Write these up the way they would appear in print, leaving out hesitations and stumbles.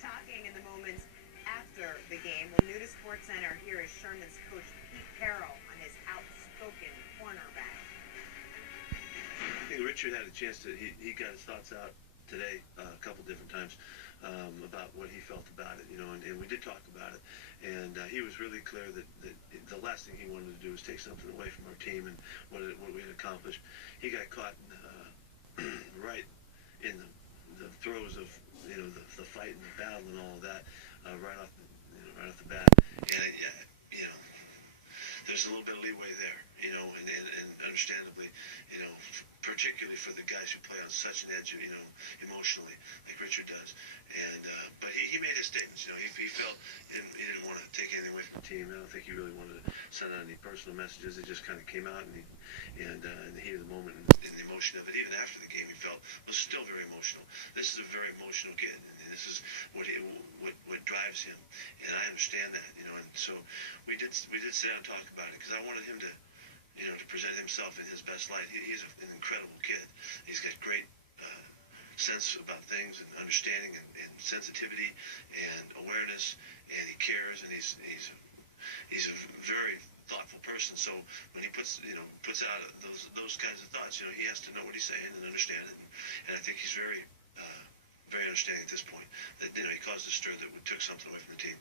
talking in the moments after the game. Well, new to SportsCenter, here is Sherman's coach Pete Carroll on his outspoken cornerback. I think Richard had a chance to, he got his thoughts out today a couple different times about what he felt about it, and we did talk about it, and he was really clear that the last thing he wanted to do was take something away from our team and what we had accomplished. He got caught right in the throes of the fight and the battle and all of that right off the bat, and there's a little bit of leeway there, and understandably, particularly for the guys who play on such an edge, emotionally, like Richard does. And but he made his statements. He felt he didn't want to take anything away from the team. I don't think he really wanted to send out any personal messages. It just kind of came out, and in the heat of the moment and the emotion of it, even after the game, he felt was still very emotional. This is a very emotional kid, and this is what drives him, and I understand that, and so we did sit down and talk about it because I wanted him to present himself in his best light. He's an incredible kid. He's got great sense about things and understanding and sensitivity and awareness, and he cares, and he's a very thoughtful person. So when he puts out those kinds of thoughts, he has to know what he's saying and understand it. And I think he's very understanding at this point that he caused a stir that took something away from the team.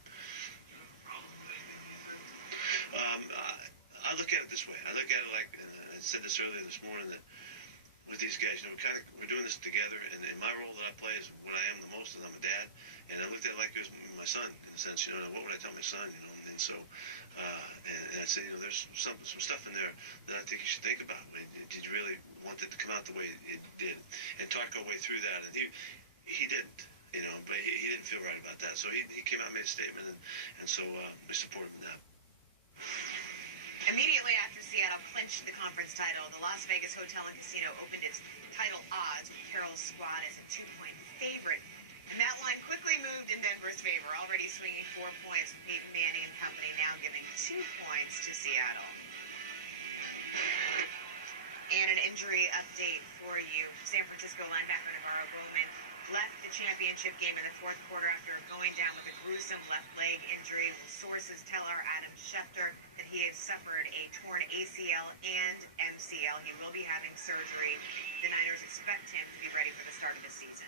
I look at it this way. I look at it like, and I said this earlier this morning, that with these guys, we're doing this together, and my role that I play is what I am the most, and I'm a dad, and I looked at it like it was my son, in a sense, what would I tell my son, and so, and I said, there's some stuff in there that I think you should think about. Did you really want it to come out the way it did? And talk our way through that, and he didn't, but he didn't feel right about that, so he came out and made a statement, and so we support him in that. Immediately after Seattle clinched the conference title, the Las Vegas Hotel and Casino opened its title odds with Carroll's squad as a 2-point favorite. And that line quickly moved in Denver's favor, already swinging 4 points with Peyton Manning and company, now giving 2 points to Seattle. And an injury update for you. San Francisco linebacker Navarro Bowman left the championship game in the fourth quarter after going down with a gruesome left leg injury. Sources tell our Adam Schefter that he has suffered a torn ACL and MCL. He will be having surgery. The Niners expect him to be ready for the start of the season.